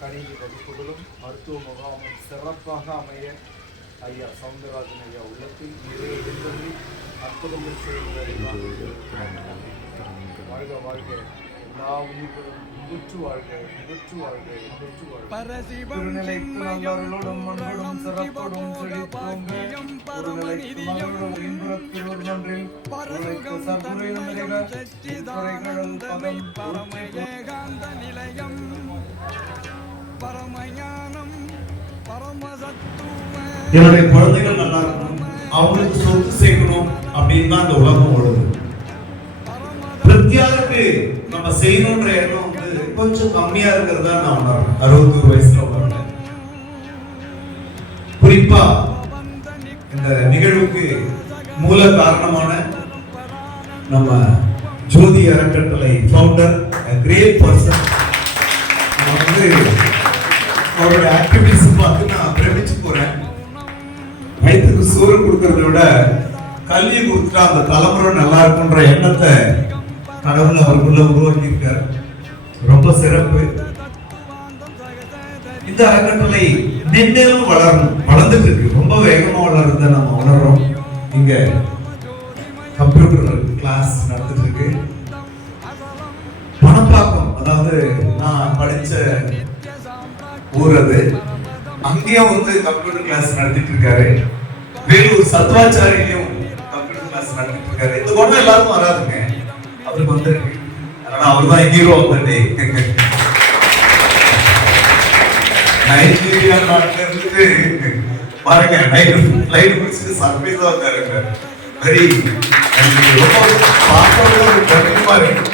கணினி வகுப்புகளும் மருத்துவ முகாமும் சிறப்பாக அமைய ஐயா சவுந்தரராஜன் ஐயா உள்ளத்தில் நிறைய எழுந்தள்ளி அற்புதங்கள் செய்வது வாழ்க வாழ்க. எல்லா உயிர்களும் இன்புற்று வாழ்க இன்புற்று வாழ்க இன்புற்று வாழ்க. திருநிலைத்து நல்லவர்களோடும் மண்களோடும் சிறப்போடும் செழித்தோங்க திருநிலைத்து மகளோடும் இன்புறத்தில் ஒரு பரமஏகாந்த நிலையம். என்னுடைய குழந்தைகள் நல்லா இருக்கணும். அவங்களுக்கு சொத்து சேர்க்கணும் அப்படின்னு தான் அந்த உலகம் ஓடுது. பிரத்யாருக்கு நம்ம செய்யணுன்ற எண்ணம் வந்து கொஞ்சம் கம்மியா இருக்கிறதா நான் உணர்றேன். அறுபத்தொரு வயசுல உணர்றேன். குறிப்பா இந்த நிகழ்வுக்கு மூல காரணமான நம்ம ஜோதி அறக்கட்டளை ஃபவுண்டர் கிரேட் பர்சன் வந்து அவருடைய ஆக்டிவிட்டிஸ் பார்த்து சோறு கொடுக்கறத விட கல்வி கொடுத்துட்டா அந்த தலைமுறை நல்லா இருக்குன்ற எண்ணத்தை கடவுள் அவருக்குள்ள உருவாக்கி இருக்காரு ரொம்ப சிறப்பு. இந்த அறக்கட்டளை மென்மேலும் வளரணும் வளர்ந்துட்டு இருக்கு. ரொம்ப வேகமா வளருத நம்ம வளர்றோம் இங்க கம்ப்யூட்டர் கிளாஸ் நடந்துட்டு இருக்கு. பணப்பாக்கம் அதாவது நான் படிச்ச ஊர் அது. அங்கேயும் வந்து கம்ப்யூட்டர் கிளாஸ் நடத்திட்டு இருக்காரு. வேலூர் சத்வாச்சாரியிலையும் கம்ப்யூட்டர் கிளாஸ் நடத்திட்டு இருக்காரு இந்த குணம் எல்லாருக்கும் வராதுங்க. அவருக்கு வந்திருக்கு. அதனால அவர் தான் ஹீரோ ஆஃப் நைஜீரியா நாட்டுல இருந்துட்டு பாருங்க நைட் ஃபிளைட் முடிச்சுட்டு சர்ப்ரைஸா வந்தாருங்க வெரி ரொம்ப பார்க்கறது ஒரு கண்டிப்பா இருக்கு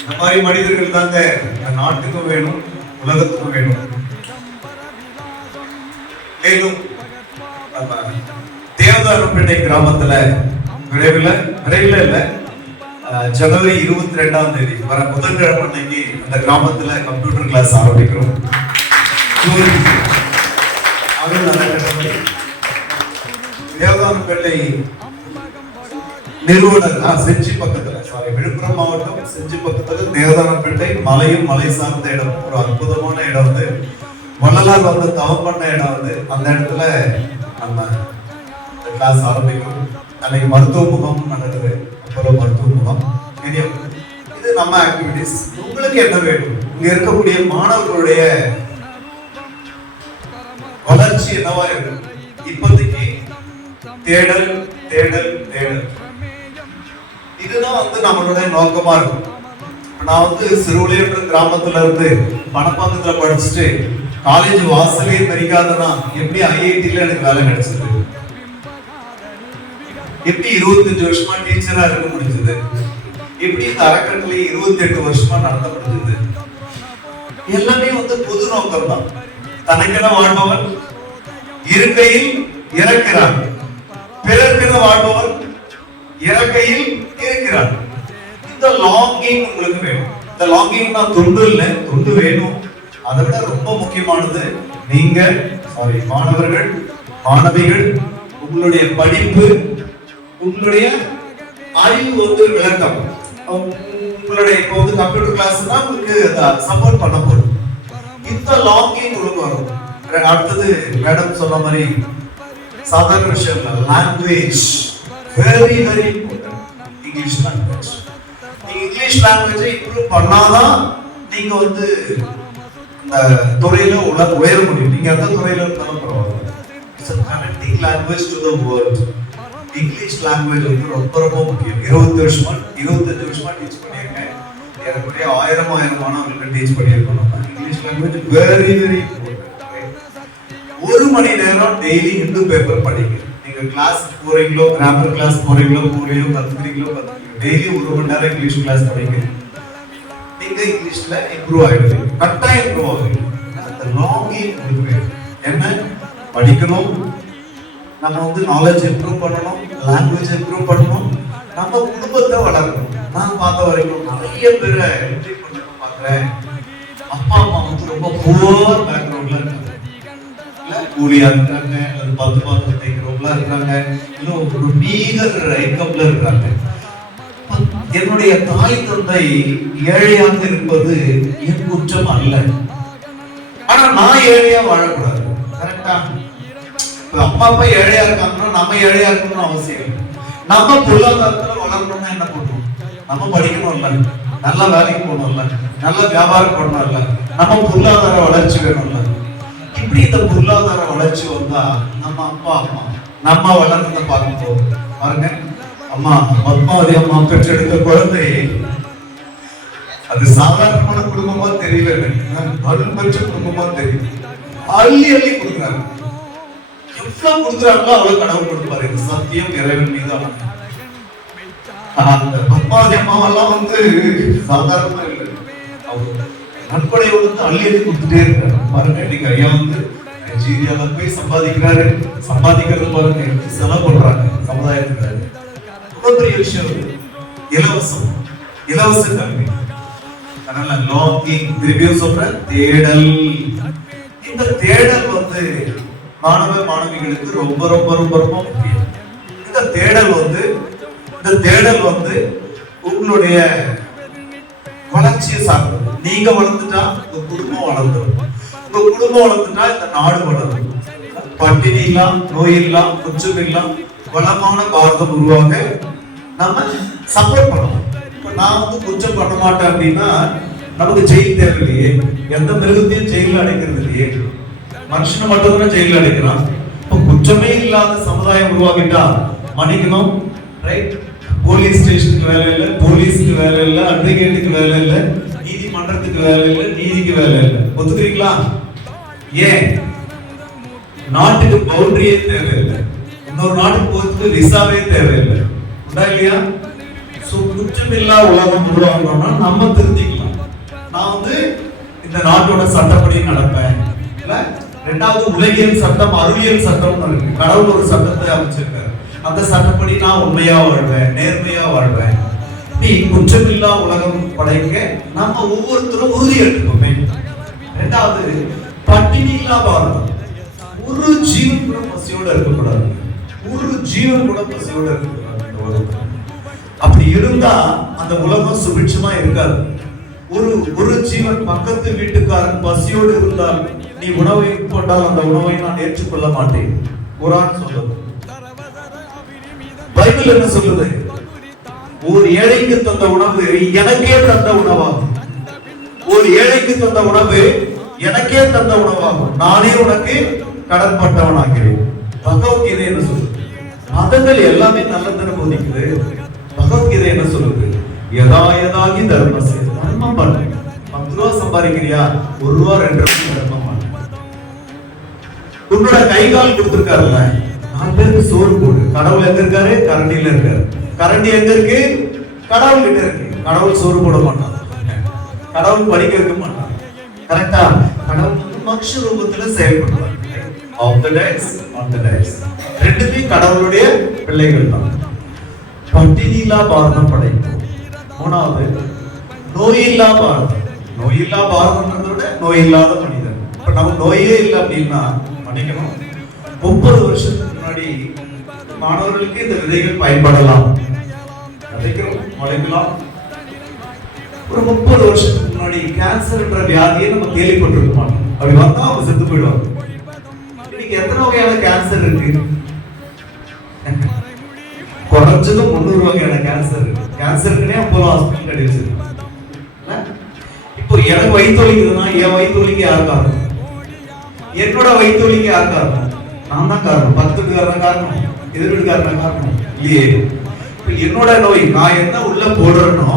இந்த மாதிரி மனிதர்கள் தாங்க இந்த நாட்டுக்கும் வேணும் உலகத்துக்கும் வேணும். மேலும் நம்ம தேவதாரப்பேட்டை கிராமத்துல விரைவில் விரைவில் இல்ல. ஜனவரி இருபத்தி ரெண்டாம் தேதி வர புதன்கிழமை அன்னைக்கு அந்த கிராமத்துல கம்ப்யூட்டர் கிளாஸ் ஆரம்பிக்கிறோம். ஜூன் அருள் நிறுவனர் செஞ்சி பக்கத்துல சாரி விழுப்புரம் மாவட்டம் செஞ்சி பக்கத்துல தேவதானப்பேட்டை மலையும் மலை சார்ந்த இடம். ஒரு அற்புதமான இடம் வந்து வள்ளலார் வந்து தவம் பண்ண இடம் வந்து அந்த இடத்துல நம்ம இந்த கிளாஸ் ஆரம்பிக்கும். அன்னைக்கு மருத்துவ முகம் நடக்குது. அப்புறம் மருத்துவ முகம். மீடியம் இது நம்ம ஆக்டிவிட்டிஸ் உங்களுக்கு என்ன வேணும்? இங்க இருக்கக்கூடிய மாணவர்களுடைய வளர்ச்சி என்னவா இருக்கும்? இப்போதைக்கு தேடல் தேடல் தேடல். இதுதான் வந்து நம்மளுடைய நோக்கமா இருக்கும். நான் வந்து சிறுவலியன்ற கிராமத்துல இருந்து பணப்பாக்கத்துல படிச்சுட்டு காலேஜ் வாசலே தெரிக்காததான் எப்படி ஐஐடில எனக்கு வேலை கிடைச்சது எப்படி இருபத்தஞ்சு வருஷமா டீச்சரா இருக்க முடிஞ்சது? எப்படி இந்த அறக்கட்டளை இருபத்தி எட்டு வருஷமா நடத்த முடிஞ்சது? எல்லாமே வந்து பொது நோக்கம் தான் தனக்கென வாழ்பவன் இருக்கையில் இறக்கிறான். பிறர்க்கென வாழ்பவன் இறக்கையில் இருக்கிறான். இந்த லாங்கிங் உங்களுக்கு வேணும். இந்த லாங்கிங் நான் தொண்டு இல்லை தொண்டு வேணும். அதை விட ரொம்ப முக்கியமானது நீங்க சாரி மாணவர்கள் மாணவிகள் உங்களுடைய படிப்பு உங்களுடைய அறிவு வந்து விளக்கம். உங்களுடைய இப்போ வந்து கம்ப்யூட்டர் கிளாஸ்னா உங்களுக்கு சப்போர்ட் பண்ண போறோம் இந்த லாங்கிங் உங்களுக்கு வரும். அடுத்தது மேடம் சொன்ன மாதிரி சாதாரண விஷயம் இல்லை language very very important English language நீங்க இங்கிலீஷ் லாங்குவேஜை இம்ப்ரூவ் பண்ணாதான் நீங்க வந்து துறையில உல உயர முடியும் நீங்க எந்த துறையில இருந்தாலும் பரவாயில்ல connecting language to the world English language வந்து ரொம்ப ரொம்ப முக்கியம் இருபத்தி வருஷமா இருபத்தஞ்சு வருஷமா டீச் பண்ணியிருக்கேன் ஏறக்குறைய ஆயிரம் ஆயிரம் மாணவர்களுக்கு டீச் பண்ணியிருக்கோம் நம்ம இங்கிலீஷ் லாங்குவேஜ் வெரி வெரி ஒரு மணி நேரம் டெய்லி இந்து பேப்பர் படிங்க நீங்க கிளாஸ் போறீங்களோ கிராமர் கிளாஸ் போறீங்களோ போறீங்களோ கத்துக்கிறீங்களோ கத்துக்கிறீங்களோ டெய்லி ஒரு மணி நேரம் இங்கிலீஷ் கிளாஸ் படிங்க நீங்க இங்கிலீஷ்ல இம்ப்ரூவ் ஆயிடுது. கரெக்டாக இம்ப்ரூவ் ஆகுது. அந்த லாங்கிங் என்ன? படிக்கணும். நம்ம வந்து நாலேஜ் இம்ப்ரூவ் பண்ணணும். லாங்குவேஜ் இம்ப்ரூவ் பண்ணணும். நம்ம குடும்பத்தை வளர்க்கணும் நான் பார்த்த வரைக்கும் நிறைய பேரை என்ட்ரி பண்ணணும் பார்க்குறேன். அப்பா அம்மா வந்து ரொம்ப புவர் பேக்ரவுண்ட்ல இருக்காங்க. இல்ல கூலியா இருக்காங்க. அது பத்து பார்த்து தைக்கிறவங்களா இருக்காங்க. இன்னும் ஒரு மீகர் இன்கம்ல இருக்காங்க. என்னுடைய தாய் தந்தை ஏழையாக இருப்பது என் குற்றம் அல்ல. ஆனா நான் ஏழையா வாழக்கூடாது. கரெக்டா அப்பா அப்பா ஏழையா இருக்காங்கன்னா நம்ம ஏழையா இருக்கணும்னு அவசியம் இல்லை. நம்ம பொருளாதாரத்துல வளரணும்னா என்ன பண்ணுவோம்? நம்ம படிக்கணும்ல நல்ல வேலைக்கு போகணும்ல நல்ல வியாபாரம் பண்ணணும்ல நம்ம பொருளாதார வளர்ச்சி வேணும்ல இப்படி இந்த பொருளாதார வளர்ச்சி வந்தா நம்ம அப்பா அம்மா நம்ம வளர்றத பார்க்கும்போது பாருங்க. அம்மா பத்மாவதி அம்மா பெற்றெடுத்த குழந்தை. அது சாதாரணமான குடும்பமா தெரியல எனக்கு அருள் குடும்பமா தெரியும். அள்ளி அள்ளி கொடுக்குறாங்க. எவ்வளவு கொடுக்குறாங்களோ அவ்வளவு கடவுள் கொடுப்பாரு. இந்த சத்தியம் இறைவன் மீது அந்த பத்மாவதி அம்மாவெல்லாம் வந்து சாதாரணமா இல்லை. அவர் நற்படை வந்து அள்ளி அள்ளி கொடுத்துட்டே இருக்காரு பாருங்க இன்னைக்கு ஐயா வந்து நைஜீரியாவில் போய் சம்பாதிக்கிறாரு. சம்பாதிக்கிறது பாருங்க செலவு பண்றாங்க சமுதாயத்துல ரொம்ப பெரிய விஷயம் இலவசம். இலவச கல்வி. அதனால லாங்கிங் திருப்பியும் சொல்றேன் தேடல். இந்த தேடல் வந்து மாணவ மாணவிகளுக்கு ரொம்ப ரொம்ப ரொம்ப ரொம்ப முக்கியம். இந்த தேடல் வந்து இந்த தேடல் வந்து உங்களுடைய வளர்ச்சியை சார்ந்தது. நீங்க வளர்ந்துட்டா உங்க குடும்பம் வளர்ந்துடும். உங்க குடும்பம் வளர்ந்துட்டா இந்த நாடு வளரும். பட்டினி இல்லாம் நோய் இல்லாம் குச்சம் இல்லாம் வளமான பாரதம் உருவாக நம்ம சப்போர்ட் பண்ணணும். இப்போ நான் வந்து குற்றம் பண்ண மாட்டேன் அப்படின்னா நமக்கு ஜெயில் தேவையில்லையே. எந்த மிருகத்தையும் ஜெயிலில் அடைக்கிறது இல்லையே. மனுஷனை மட்டும்தான் ஜெயிலில் அடைக்கிறான். இப்போ குற்றமே இல்லாத சமுதாயம் உருவாக்கிட்டா மன்னிக்கணும். ரைட் போலீஸ் ஸ்டேஷனுக்கு வேலை இல்லை போலீஸுக்கு வேலை இல்லை அட்வொகேட்டுக்கு வேலை இல்லை நீதிமன்றத்துக்கு வேலை இல்லை நீதிக்கு வேலை இல்லை. ஒத்துக்கிறீங்களா? ஏன்? நாட்டுக்கு பவுண்டரியே தேவையில்லை. இன்னொரு நாட்டுக்கு போகிறதுக்கு விசாவே தேவையில்லை. உண்டா இல்லையா? ஸோ குற்றமில்லா உலகம் உருவாக்கணும்னா நம்ம திருத்திக்கலாம் நான் வந்து இந்த நாட்டோட சட்டப்படி நடப்பேன். இல்லை? ரெண்டாவது உலகியல் சட்டம் அறிவியல் சட்டம் இருக்கு. கடவுள் ஒரு சட்டத்தை அமைச்சிருக்காரு. அந்த சட்டப்படி நான் உண்மையா வாழ்வேன் நேர்மையா வாழ்வேன். நீ குற்றமில்லா உலகம் படைக்க நம்ம ஒவ்வொருத்தரும் உறுதி எடுத்துக்கோமே ரெண்டாவது பட்டினி இல்லாத ஒரு ஜீவன் கூட பசியோட இருக்கக்கூடாது. ஒரு ஜீவன் கூட பசியோட இருக்கக்கூடாது அப்படி இருந்தா அந்த உலகம் சுபிட்சமா இருக்காது. ஒரு ஒரு ஜீவன் பக்கத்து வீட்டுக்காரன் பசியோடு இருந்தால் நீ உணவை கொண்டால் அந்த உணவை நான் ஏற்றுக்கொள்ள மாட்டேன். குரான் சொல்றது. பைபிள் என்ன சொல்லுது ஒரு ஏழைக்கு தந்த உணவு எனக்கே தந்த உணவாகும். ஒரு ஏழைக்கு தந்த உணவு எனக்கே தந்த உணவாகும். நானே உனக்கு கடன்பட்டவனாகிறேன். பகவத்கீதை என்ன சொல்லுது மதங்கள் எல்லாமே நல்லதுன்னு போதிக்குது. பகவத்கீதை என்ன சொல்லுது? எதா எதாகி தர்மம் செய்ய தர்மம் பண்ணு. பத்து ரூபா சம்பாதிக்கிறியா? ஒரு ரூபா ரெண்டு ரூபாய் தர்மம் பண்ணு. உன்னோட கை கால் கொடுத்துருக்காருல்ல நாலு பேருக்கு சோறு போடு. கடவுள் எங்க இருக்காரு? கரண்டில இருக்காரு. கரண்டி எங்க இருக்கு? கடவுள் கிட்ட இருக்கு. கடவுள் சோறு போட மாட்டான் கடவுள் படிக்க வைக்க மாட்டான் கரெக்டா கடவுள் வந்து மனுஷ ரூபத்துல செயல்படுறான் ஆஃப் த த ரெண்டுமே கடவுளுடைய பிள்ளைகள் தான் பட்டினியில்லா பாரதம் படைப்போம் மூணாவது நோயில்லா பாரதம். நோயில்லா பாரதம்ன்றதை விட நோய் இல்லாத மனிதன். இப்ப நம்ம நோயே இல்லை அப்படின்னா மன்னிக்கணும். முப்பது வருஷத்துக்கு முன்னாடி மாணவர்களுக்கு இந்த விதைகள் பயன்படலாம். விதைக்கிறோம் முளைக்கலாம். ஒரு முப்பது வருஷத்துக்கு முன்னாடி கேன்சர்ன்ற வியாதியை நம்ம கேள்விப்பட்டிருக்க மாட்டோம் அப்படி வந்தா அவங்க செத்து போயிடுவாங்க. இன்னைக்கு எத்தனை வகையான கேன்சர் இருக்கு? குறைஞ்சது முந்நூறு வகையான கேன்சர் இருக்கு. கேன்சருக்குனே அப்போலோ ஹாஸ்பிட்டல் கட்டி வச்சிருக்கு இப்போ எனக்கு வயிற்று வலிக்குதுன்னா என் வயிற்று வலிக்கு யார் காரணம்? என்னோட வயிற்று வலிக்கு யார் காரணம்? நான் தான் காரணம். பத்து காரணம் காரணம். எதிர்வீடு காரணம் காரணம். இல்லையே. என்னோட நோய் நான் என்ன உள்ள போடுறேனோ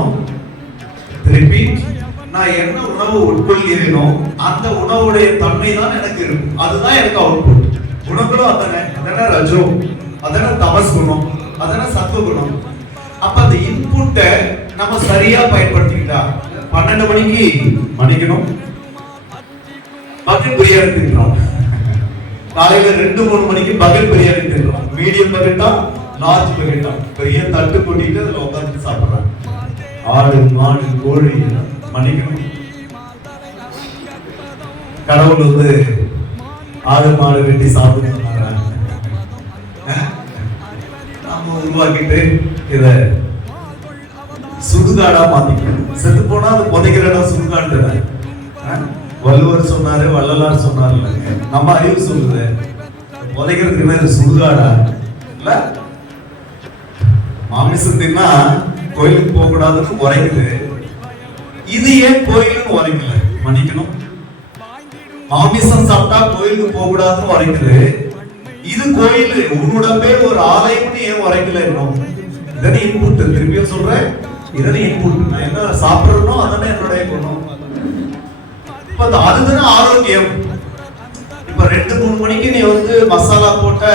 நான் என்ன உணவு உட்கொள்கிறேனோ அந்த உணவுடைய தன்மை தான் எனக்கு இருக்கும். அதுதான் எனக்கு அவுட்புட் குணங்களும் அதானே அதானே ரஜோ அதானே தமஸ் குணம் அதானே சத்துவ குணம். அப்ப அந்த இன்புட்டை நம்ம சரியா பயன்படுத்திக்கிட்டா பன்னெண்டு மணிக்கு மணிக்கணும் பகல் பிரியாணி தின்றோம் காலையில ரெண்டு மூணு மணிக்கு பகல் பிரியாணி தின்றோம் மீடியம் பகட்டா லார்ஜ் பகட்டா பெரிய தட்டு கொட்டிட்டு அதுல உட்காந்து சாப்பிடுறாங்க ஆடு மாடு கோழி மன்னிக்கணும். கடவுள் வந்து ஆடு மாடு வெட்டி சாப்பிட்டு நாம உருவாக்கிட்டு இத சுடுகாடா மாத்திக்கணும். செத்து போனா அது புதைக்கிற இடம் சுடுகாடு வள்ளுவர் சொன்னாரு வள்ளலார் சொன்னாரு நம்ம அறிவு சொல்லுது. உதைக்கிறதுக்கு பேர் சுடுகாடா? இல்ல? மாமிசம் தின்னா கோயிலுக்கு போக கூடாதுன்னு உரைக்குது இது ஏன் கோயிலுக்கு வரைக்கல மன்னிக்கணும். மாமிசம் சாப்பிட்டா கோயிலுக்கு போக கூடாதுன்னு வரைக்குது இது கோயில் உன்னுடம்பே ஒரு ஆலயம்னு ஏன் வரைக்கல இன்னும் இதனை இன்புட் திருப்பியும் சொல்றேன் இதனை இன்புட் நான் என்ன சாப்பிடறனோ அதானே என்னுடைய குணம். இப்ப அந்த அதுதானே ஆரோக்கியம். இப்ப ரெண்டு மூணு மணிக்கு நீ வந்து மசாலா போட்ட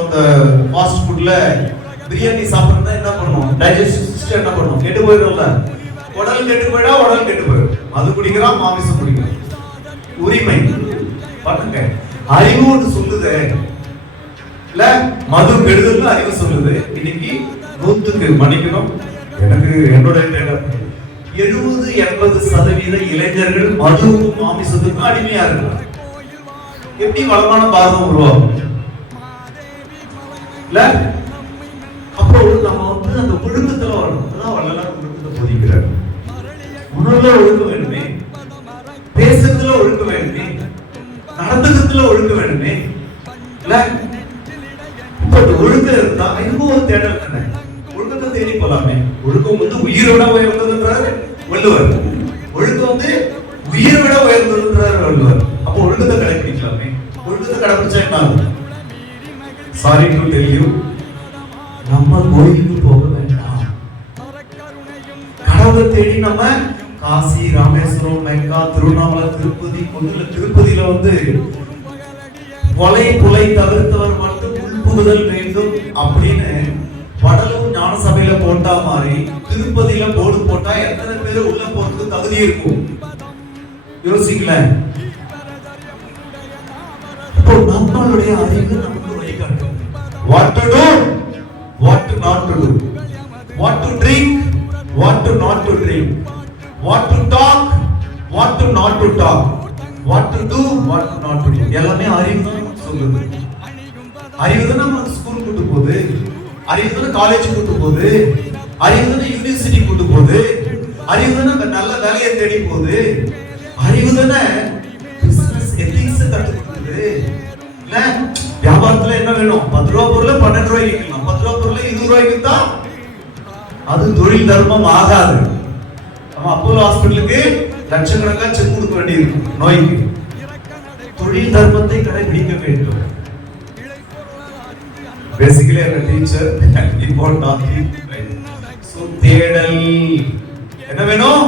அந்த ஃபாஸ்ட் ஃபுட்ல பிரியாணி சாப்பிடுறதா என்ன பண்ணுவோம் டைஜஸ்ட் என்ன பண்ணுவோம் கெட்டு போயிடும்ல. உடல் கெட்டு போயிடா உடல் கெட்டு போயிடும். மது குடிக்கிறான் மாமிசம் குடிக்கிறான் உரிமை. பாருங்க அறிவு ஒன்று சொல்லுதே. இல்ல மது கெடுதல்னு அறிவு சொல்லுது. இன்னைக்கு நூத்துக்கு மன்னிக்கணும். எனக்கு என்னோட தேடம் எழுபது எண்பது சதவீத இளைஞர்கள் மதுவுக்கும் மாமிசத்துக்கும் அடிமையா இருக்காங்க. எப்படி வளமான பாரதம் உருவாகும்? இல்ல? அப்போ நம்ம வந்து அந்த ஒழுக்கத்துல வரணும். அதான் வள்ளலார் உணர்வுல ஒழுக்க வேணுமே பேசுறதுல ஒழுக்க வேணுமே நடந்துக்கிறதுல ஒழுக்க வேணுமே இல்ல? ஒழுக்கம் இருந்தா இதுவும் ஒரு தேடல் தானே? ஒழுக்கத்தை தேடி போலாமே. ஒழுக்கம் வந்து உயிரை விட உயர்ந்ததுன்றாரு வள்ளுவர். ஒழுக்கம் வந்து உயிரை விட உயர்ந்ததுன்றாரு வள்ளுவர். அப்போ ஒழுக்கத்தை கடைபிடிக்கலாமே ஒழுக்கத்தை கடைபிடிச்சா என்ன சாரி டு டெல் யூ நம்ம கோயிலுக்கு போக வேண்டாம். கடவுளை தேடி நம்ம காசி ராமேஸ்வரம் மெக்கா திருவண்ணாமலை திருப்பதி கொண்டுல திருப்பதியில வந்து கொலை கொலை தவிர்த்தவர் மட்டும் உள்புகுதல் வேண்டும் அப்படின்னு வடலூர் ஞான சபையில போட்டா மாதிரி திருப்பதியில போர்டு போட்டா எத்தனை பேர் உள்ள போறதுக்கு தகுதி இருக்கும்? யோசிக்கல? இப்போ நம்மளுடைய அறிவு நமக்கு வழிகாட்டும் what to do what to not to do what to drink what to not to drink what to talk what to not to talk what to do what to not to எல்லாமே அறிவு சொல்லுது. அறிவு தான் நம்ம school கூட்டு போகுது. அறிவு தான் காலேஜ் கூட்டு போகுது. அறிவு தானே யூனிவர்சிட்டி கூட்டு போகுது. அறிவு தானே நல்ல வேலையை தேடி போகுது. அறிவு தானே பிசினஸ் எத்திக்ஸ் கொடுக்குது இல்ல வியாபாரத்துல என்ன வேணும்? பத்து ரூபா பொருள் பன்னெண்டு ரூபாய்க்கு விற்கலாம். பத்து ரூபா பொருள் இருபது ரூபாய்க்கு தான் அது தொழில் தர்மம் ஆகாது. நம்ம அப்போலோ ஹாஸ்பிட்டலுக்கு லட்சக்கணக்காக செக் கொடுக்க வேண்டியிருக்கும் நோய்க்கு தொழில் தர்மத்தை கடைபிடிக்க வேண்டும். பேசிக்கலி அந்த டீச்சர் teacher தேடல். என்ன வேணும்?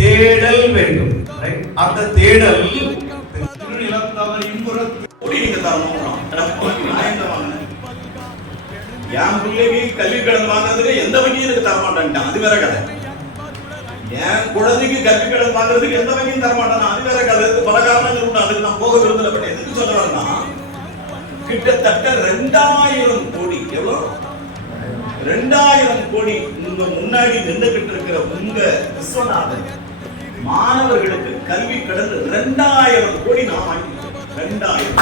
தேடல் வேண்டும். அந்த தேடல் என் பிள்ளைக்கு கல்வி கடன் வாங்குறதுல எந்த வங்கியும் எனக்கு தர மாட்டேன்ட்டான் அது வேற கதை. என் குழந்தைக்கு கல்வி கடன் வாங்குறதுக்கு எந்த வகையும் தர மாட்டான்? அது வேற கதை பல காரணங்கள் உண்டு. அதுக்கு நான் போக விரும்பல பட் எதுக்கு சொல்றேன்னா கிட்டத்தட்ட ரெண்டாயிரம் கோடி எவ்வளவு ரெண்டாயிரம் கோடி உங்க முன்னாடி நின்றுகிட்டு இருக்கிற உங்க விஸ்வநாதன் மாணவர்களுக்கு கல்வி கடன் ரெண்டாயிரம் கோடி நான் வாங்கிட்டேன் ரெண்டாயிரம்.